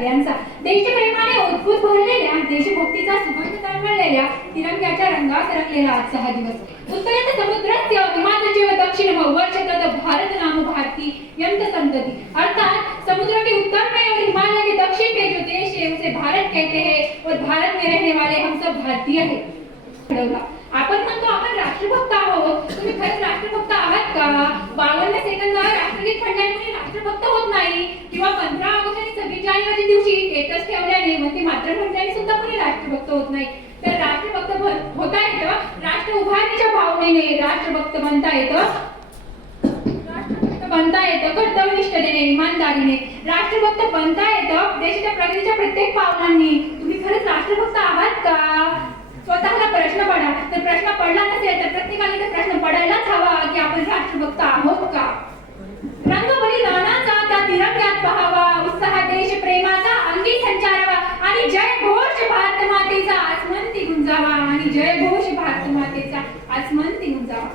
सगळ्यांचा. देशप्रेमाने उत्फुल्ल भरलेल्या, देशभक्तीचा सुगंध तळमळलेल्या तिरंग्याच्या रंगात रंगलेला आजचा हा दिवस. उत्तरेत समुद्रस्य हिमाचलचे व दक्षिण वर्षतः भारत नाम भारती यंत संतति, अर्थात समुद्र के उत्तर में और हिमालय के दक्षिण में जो देश है उसे भारत कहते हैं और भारत में रहने वाले हम सब भारतीय हैं. आपण म्हणतो आपण राष्ट्रभक्त आहोत. तुम्ही खरंच राष्ट्रभक्त आहात का? 52 सेकंदात राष्ट्रगीत म्हणल्याने कोणी राष्ट्रभक्त होत नाही, किंवा 15 ऑगस्ट आणि 26 जानेवारी दिवशी स्टेटस ठेवल्याने वंदे मातरम म्हटल्याने सुद्धा कोणी राष्ट्रभक्त होत नाही. तर राष्ट्रभक्त होता येतं राष्ट्र उभारणीच्या भावनेने, राष्ट्रभक्त बनता येतं कर्तव्यनिष्ठतेने, इमानदारीने. राष्ट्रभक्त बनता येतं देशाच्या प्रगतीच्या प्रत्येक पावलांनी. तुम्ही खरंच राष्ट्रभक्त आहात का? स्वतःला प्रश्न पडा. जर प्रश्न पडला नसेल तर प्रत्येकाने तर प्रश्न पडायलाच हवा की आपण राष्ट्रभक्त आहोत का? रंग बलिदानाचा त्या तिरंग्यात पहावा, उत्साह देश प्रेमाचा अंगी संचारावा आणि जय घोष भारत मातेचा आसमंती गुंजावा, आणि जय घोष भारत मातेचा आसमंती गुंजावा.